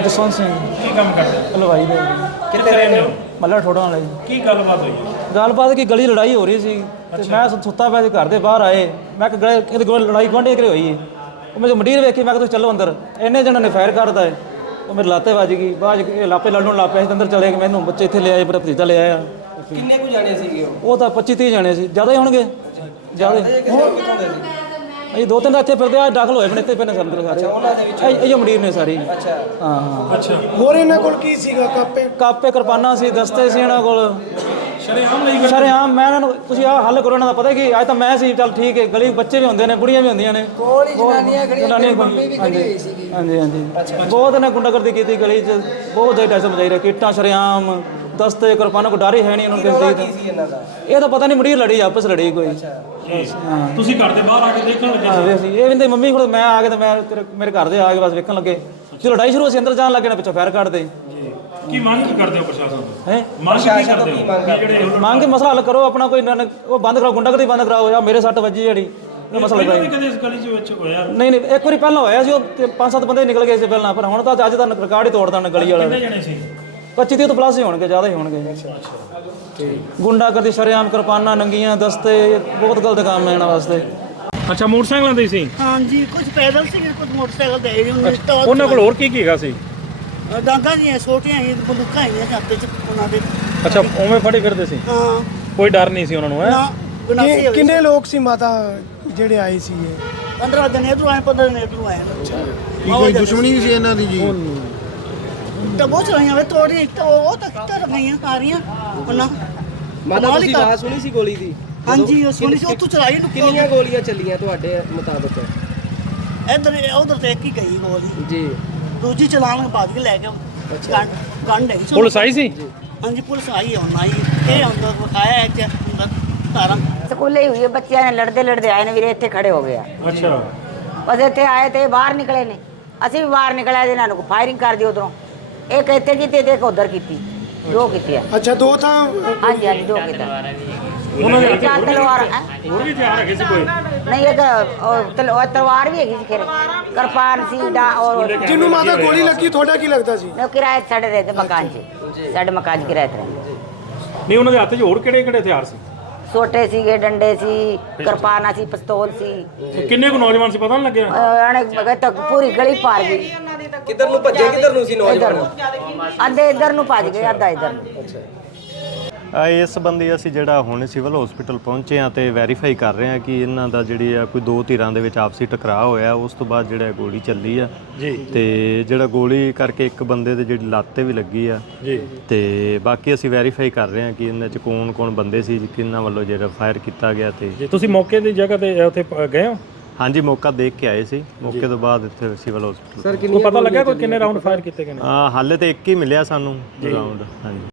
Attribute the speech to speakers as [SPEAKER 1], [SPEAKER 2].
[SPEAKER 1] ਜਸਵੰਤ ਸਿੰਘ
[SPEAKER 2] ਕੀ ਕੰਮ ਕਰਦੇ?
[SPEAKER 1] ਹਲਵਾਈ ਦੇ
[SPEAKER 2] ਕਿੱਥੇ ਰਹਿੰਦੇ ਹੋ?
[SPEAKER 1] ਮੱਲਾ ਠੋੜਾਂ ਵਾਲੇ
[SPEAKER 2] ਕੀ ਗੱਲਬਾਤ ਹੋਈ ਹੈ?
[SPEAKER 1] ਗੱਲਬਾਤ ਕੀ ਗਲੀ ਲੜਾਈ ਹੋ ਰਹੀ ਸੀ ਤੇ ਮੈਂ ਸੁੱਤਾ ਪਿਆ ਸੀ ਘਰ ਦੇ ਬਾਹਰ ਆਏ ਮੈਂ ਕਿ ਇਹਦੇ ਕੋਲ ਲੜਾਈ ਗੁਆਂਢੀ ਘਰੇ ਹੋਈ ਹੈ ਉਹ ਮੈਂ ਮੰਡੀਰ ਵੇਖੀ ਮੈਂ ਕਿਹਾ ਤੁਸੀਂ ਚੱਲੋ ਅੰਦਰ ਇੰਨੇ ਜਣਾਂ ਨੇ ਫਾਇਰ ਕਰਦਾ ਹੈ ਉਹ ਮੇਰੇ ਲਾਤੇ ਵੱਜ ਗਈ ਬਾਅਦ ਲਾਪੇ ਲੜਨ ਲੱਗ ਪਿਆ ਸੀ ਅੰਦਰ ਚਲੇ ਗਏ ਮੈਨੂੰ ਬੱਚੇ ਇੱਥੇ ਲੈ ਆਏ ਮੇਰਾ ਭਤੀਜਾ ਲੈ ਆਇਆ
[SPEAKER 3] ਕਿੰਨੇ ਕੁ ਜਾਣੇ ਸੀਗੇ
[SPEAKER 1] ਉਹ ਤਾਂ 25-30 ਜਾਣੇ ਸੀ ਜ਼ਿਆਦਾ ਹੀ ਹੋਣਗੇ ਜ਼ਿਆਦਾ ਇਹ ਦੋ ਤਿੰਨ ਦਾ ਇੱਥੇ ਫਿਰਦੇ ਆ ਦਾਖਲ ਹੋਏ ਆਪਣੇ ਇੱਥੇ ਪੈਣੇ ਸੰਦਰ ਸਾਰੇ ਇਹ ਮੰਡੀਰ ਨੇ ਸਾਰੀ
[SPEAKER 3] ਅੱਛਾ
[SPEAKER 1] ਹਾਂ
[SPEAKER 2] ਅੱਛਾ
[SPEAKER 4] ਹੋਰ ਇਹਨਾਂ ਕੋਲ ਕੀ ਸੀਗਾ
[SPEAKER 1] ਕਾਪੇ ਕਿਰਪਾਨਾਂ ਸੀ ਦਸਤੇ ਸੀ ਇਹਨਾਂ ਕੋਲ
[SPEAKER 2] ਸ਼ਰੇਆਮ ਲਈ
[SPEAKER 1] ਸ਼ਰੇਆਮ ਮੈਂ ਇਹਨਾਂ ਨੂੰ ਤੁਸੀਂ ਆਹ ਹੱਲ ਕਰੋ ਇਹਨਾਂ ਦਾ ਪਤਾ ਕੀ ਅੱਜ ਤਾਂ ਮੈਂ ਸੀ ਚੱਲ ਠੀਕ ਹੈ ਗਲੀ ਬੱਚੇ ਵੀ ਹੁੰਦੇ ਨੇ ਬੁੜੀਆਂ ਵੀ ਹੁੰਦੀਆਂ ਨੇ
[SPEAKER 3] ਕੋਲ ਹੀ ਜਨਾਨੀਆਂ ਮੰਮੀ ਵੀ ਖੜੀ ਹੋਈ ਸੀਗੀ
[SPEAKER 1] ਹਾਂਜੀ ਹਾਂਜੀ ਬਹੁਤ ਨੇ ਗੁੰਡਾਗਰਦੀ ਕੀਤੀ ਗਲੀ 'ਚ ਬਹੁਤ ਜ਼ਿਆਦਾ ਟੈਸਟ ਬਜਾਈ ਰਿਹਾ ਕੀਟਾਂ ਸ਼ਰੇਆਮ ਦਸਤੇ ਕਿਰਪਾਨਾਂ ਕੋਈ ਡਰ ਹੀ ਹੈ ਨਹੀਂ ਇਹਨਾਂ ਨੂੰ ਕਿਸੇ
[SPEAKER 3] ਕੀ ਸੀ ਇਹਨਾਂ ਦਾ
[SPEAKER 1] ਇਹ ਤਾਂ ਪਤਾ ਨਹੀਂ ਮੁੜੀ ਲੜੀ ਆਪਸ ਲੜੀ ਕੋਈ
[SPEAKER 2] ਤੁਸੀਂ ਘਰ ਦੇ ਬਾਹਰ ਆ ਕੇ ਦੇਖਣ ਲੱਗੇ ਸੀ?
[SPEAKER 1] ਵੇ ਸੀ ਇਹ ਕਹਿੰਦੇ ਮੰਮੀ ਕੋਲ ਮੈਂ ਆ ਕੇ ਤੇ ਮੈਂ ਮੇਰੇ ਘਰ ਦੇ ਆ ਕੇ ਬਸ ਵੇਖਣ ਲੱਗੇ ਜੇ ਲੜਾਈ ਸ਼ੁਰੂ ਸੀ ਅੰਦਰ ਜਾਣ ਲੱਗੇ ਨਾ ਪਿੱਛੋਂ ਫਾਇਰ ਕੱਢਦੇ
[SPEAKER 2] ਕੀ ਮੰਗ ਕਰਦੇ ਹੋ ਪ੍ਰਸ਼ਾਸਨ ਤੋਂ?
[SPEAKER 1] ਹੈ
[SPEAKER 2] ਮੰਗ ਕੀ ਕਰਦੇ ਹੋ ਕਿ ਜਿਹੜੇ
[SPEAKER 1] ਮੰਗ ਕੇ ਮਸਲਾ ਹੱਲ ਕਰੋ ਆਪਣਾ ਕੋਈ ਉਹ ਬੰਦ ਕਰਾਓ ਗੁੰਡਾਗਰਦੀ ਬੰਦ ਕਰਾਓ ਜਾਂ ਮੇਰੇ ਸੱਟ ਵੱਜੀ ਜਿਹੜੀ ਇਹ ਮਸਲਾ
[SPEAKER 2] ਪਹਿਲਾਂ ਵੀ ਕਦੇ ਇਸ ਗਲੀ ਚ ਵਿੱਚ ਹੋਇਆ?
[SPEAKER 1] ਨਹੀਂ ਇੱਕ ਵਾਰੀ ਪਹਿਲਾਂ ਹੋਇਆ ਸੀ ਉਹ 5-7 ਬੰਦੇ ਨਿਕਲ ਗਏ ਸੀ ਪਹਿਲਾਂ ਪਰ ਹੁਣ ਤਾਂ ਅੱਜ ਦਾ ਰਿਕਾਰਡ ਹੀ ਤੋੜ ਦੇਣ ਗਲੀ ਵਾਲਾ
[SPEAKER 2] ਕਿੰਨੇ ਜਣੇ ਸੀ?
[SPEAKER 1] 25-30 ਤੋਂ ਪਲੱਸ ਹੀ ਹੋਣਗੇ ਜ਼ਿਆਦਾ ਹੀ ਹੋਣਗੇ ਗੁੰਡਾਗਰਦੀ ਸ਼ਰੇਆਮ ਕਿਰਪਾਨਾਂ ਨੰਗੀਆਂ ਦਸਤੇ ਬਹੁਤ ਗਲਤ ਕੰਮ ਹੈ ਇਹਨਾਂ ਵਾਸਤੇ
[SPEAKER 2] ਅੱਛਾ ਮੋਟਰਸਾਈਕਲਾਂ ਤੇ ਸੀ?
[SPEAKER 5] ਹਾਂਜੀ ਕੁਝ ਪੈਦਲ ਸੀ ਕੁਝ ਮੋਟਰਸਾਈਕਲ ਤੇ ਆਏ
[SPEAKER 2] ਉਹਨਾਂ ਕੋਲ ਹੋਰ ਕੀ ਕੀ ਹੈਗਾ ਸੀ?
[SPEAKER 5] ਡਾਂਗਾਂ ਦੀਆਂ ਛੋਟੀਆਂ ਹੀ ਬੰਦੂਕਾਂ ਆਈਆਂ ਛਾਤੇ ਚ ਉਹਨਾਂ ਦੇ
[SPEAKER 2] ਅੱਛਾ ਉਵੇਂ ਫੜੇ ਫਿਰਦੇ ਸੀ?
[SPEAKER 5] ਹਾਂ
[SPEAKER 2] ਕੋਈ ਡਰ ਨਹੀਂ ਸੀ ਉਹਨਾਂ ਨੂੰ?
[SPEAKER 5] ਨਾ ਗਨਾਸੀ
[SPEAKER 4] ਕਿੰਨੇ ਲੋਕ ਸੀ ਮਾਤਾ ਜਿਹੜੇ ਆਏ ਸੀ ਇਹ
[SPEAKER 5] 15 ਦਿਨ ਇਧਰੋਂ ਆਏ 15 ਦਿਨ ਇਧਰੋਂ ਆਏ
[SPEAKER 6] ਕੋਈ ਦੁਸ਼ਮਣੀ ਸੀ ਇਹਨਾਂ ਦੀ ਜੀ?
[SPEAKER 5] ਤਾਂ ਬਹੁਤ ਚਲਾਈਆਂ ਵੇ ਤੋੜੀ ਤਾਂ ਉਹ ਤਾਂ ਕਿੱਥੇ ਰਖਾਈਆਂ ਸਾਰੀਆਂ ਉਹਨਾਂ
[SPEAKER 3] ਮਾਤਾ ਤੁਸੀਂ ਆਵਾਜ਼ ਸੁਣੀ ਸੀ ਗੋਲੀ ਦੀ?
[SPEAKER 5] ਹਾਂਜੀ ਉਹ ਸੁਣੀ ਸੀ ਉੱਥੋਂ ਚਲਾਈ ਨੂੰ
[SPEAKER 3] ਕਿੰਨੀਆਂ ਗੋਲੀਆਂ ਚੱਲੀਆਂ ਤੁਹਾਡੇ ਮੁਤਾਬਕ?
[SPEAKER 5] ਇੱਧਰ ਉਧਰ ਤੇ ਇੱਕ ਹੀ ਗਈ ਗੋਲੀ
[SPEAKER 3] ਜੀ
[SPEAKER 5] ਦੂਜੀ ਚਲਾਣ ਬਾਅਦ ਕੇ ਲੈ ਕੇ ਗੰਢ ਹੈ
[SPEAKER 2] ਪੁਲਿਸ ਆਈ ਸੀ?
[SPEAKER 5] ਹਾਂਜੀ ਪੁਲਿਸ ਆਈ ਹੁਣ ਆਈ ਇਹ ਅੰਦਰ ਵਿਖਾਇਆ ਹੈ ਕਿ ਤਾਰਾਂ
[SPEAKER 7] ਸਕੂਲੇ ਹੀ ਹੋਈ ਹੈ ਬੱਚਿਆਂ ਨੇ ਲੜਦੇ ਲੜਦੇ ਆਏ ਨੇ ਵੀਰੇ ਇੱਥੇ ਖੜੇ ਹੋ ਗਏ ਆ
[SPEAKER 2] ਅੱਛਾ
[SPEAKER 7] ਬਸ ਇੱਥੇ ਆਏ ਤੇ ਬਾਹਰ ਨਿਕਲੇ ਨੇ ਅਸੀਂ ਵੀ ਬਾਹਰ ਨਿਕਲਿਆ ਇਹਨਾਂ ਨੂੰ ਫਾਇਰਿੰਗ ਕਰ ਦਿਓ ਉਧਰੋਂ ਇੱਕ ਇੱਥੇ ਕੀਤੀ ਤੇ ਇੱਕ ਉਧਰ ਕੀਤੀ ਦੋ ਕੀਤੀ ਆ
[SPEAKER 4] ਅੱਛਾ ਦੋ ਥਾਂ
[SPEAKER 7] ਹਾਂਜੀ ਹਾਂਜੀ ਦੋ ਕੀਤਾ
[SPEAKER 2] ਉਹਨਾਂ ਦੇ
[SPEAKER 7] ਚਾਰ ਤਲਵਾਰ
[SPEAKER 2] ਹੋਰ ਵੀ ਹਥਿਆਰ ਹੈਗੇ ਸੀ ਕੋਈ?
[SPEAKER 7] ਨਹੀਂ ਇੱਕ ਤਲਵਾਰ ਵੀ ਹੈਗੀ ਸੀ ਖੇਰੇ ਕਿਰਪਾਨ ਸੀ ਔਰ
[SPEAKER 4] ਜਿਹਨੂੰ ਮਾਤਾ ਗੋਲੀ ਲੱਗੀ ਤੁਹਾਡਾ ਕੀ ਲੱਗਦਾ ਸੀ?
[SPEAKER 7] ਉਹ ਕਿਰਾਏ ਤੇ ਸਾਡੇ ਰਹਿੰਦੇ ਮਕਾਨ 'ਚ ਸਾਡੇ ਮਕਾਨ 'ਚ ਕਿਰਾਏ ਤੇ ਰਹਿੰਦੇ
[SPEAKER 2] ਨਹੀਂ ਉਹਨਾਂ ਦੇ ਹੱਥ 'ਚ ਹੋਰ ਕਿਹੜੇ ਕਿਹੜੇ ਹਥਿਆਰ ਸੀ?
[SPEAKER 7] ਛੋਟੇ ਸੀਗੇ ਡੰਡੇ ਸੀ ਕਿਰਪਾਨਾਂ ਸੀ ਪਿਸਤੌਲ ਸੀ
[SPEAKER 2] ਕਿੰਨੇ ਕੁ ਨੌਜਵਾਨ ਸੀ ਪਤਾ ਨਹੀਂ ਲੱਗਿਆ?
[SPEAKER 7] ਉਹਨੇ ਤਾਂ ਪੂਰੀ ਗਲੀ ਪਾਰ ਗਈ
[SPEAKER 3] ਕਿੱਧਰ ਨੂੰ ਭੱਜੇ ਕਿੱਧਰ ਨੂੰ ਸੀ ਨੌਜਵਾਨ?
[SPEAKER 7] ਅੱਧੇ ਇੱਧਰ ਨੂੰ ਭੱਜ ਗਏ ਅੱਧਾ ਇੱਧਰ ਨੂੰ
[SPEAKER 8] ਇਸ ਸੰਬੰਧੀ ਅਸੀਂ ਜਿਹੜਾ ਹੁਣ ਸਿਵਲ ਹਸਪੀਟਲ ਪਹੁੰਚੇ ਆ ਤੇ ਵੈਰੀਫਾਈ ਕਰ ਰਹੇ ਆ ਕਿ ਇਹਨਾਂ ਦਾ ਜਿਹੜੀ ਆ ਕੋਈ ਦੋ ਧਿਰਾਂ ਦੇ ਵਿੱਚ ਆਪਸੀ ਟਕਰਾਅ ਹੋਇਆ ਉਸ ਤੋਂ ਬਾਅਦ ਜਿਹੜਾ ਗੋਲੀ ਚੱਲੀ ਆ
[SPEAKER 2] ਜੀ
[SPEAKER 8] ਤੇ ਜਿਹੜਾ ਗੋਲੀ ਕਰਕੇ ਇੱਕ ਬੰਦੇ ਦੇ ਜਿਹੜੀ ਲੱਤ ਤੇ ਵੀ ਲੱਗੀ ਆ
[SPEAKER 2] ਜੀ
[SPEAKER 8] ਤੇ ਬਾਕੀ ਅਸੀਂ ਵੈਰੀਫਾਈ ਕਰ ਰਹੇ ਆ ਕਿ ਇਹਨਾਂ 'ਚ ਕੌਣ ਬੰਦੇ ਸੀ ਕਿਹਨਾਂ ਵੱਲੋਂ ਜਿਹੜਾ ਫਾਇਰ ਕੀਤਾ ਗਿਆ ਤੇ
[SPEAKER 2] ਜੀ ਤੁਸੀਂ ਮੌਕੇ ਦੀ ਜਗ੍ਹਾ ਤੇ ਉੱਥੇ ਗਏ ਹੋ?
[SPEAKER 8] ਹਾਂਜੀ ਮੌਕਾ ਦੇਖ ਕੇ ਆਏ ਸੀ ਮੌਕੇ ਤੋਂ ਬਾਅਦ ਇੱਥੇ ਸਿਵਲ ਹਸਪੀਟਲ
[SPEAKER 3] ਸਰ
[SPEAKER 2] ਕੋਈ ਪਤਾ ਲੱਗਿਆ ਕੋਈ ਕਿੰਨੇ ਰਾਉਂਡ ਫਾਇਰ ਕੀਤੇ ਗਏ ਨੇ?
[SPEAKER 8] ਹਾਲੇ ਤੇ ਇੱਕ ਹੀ ਮਿਲਿਆ ਸਾਨੂੰ ਰਾਉਂਡ ਹਾਂਜੀ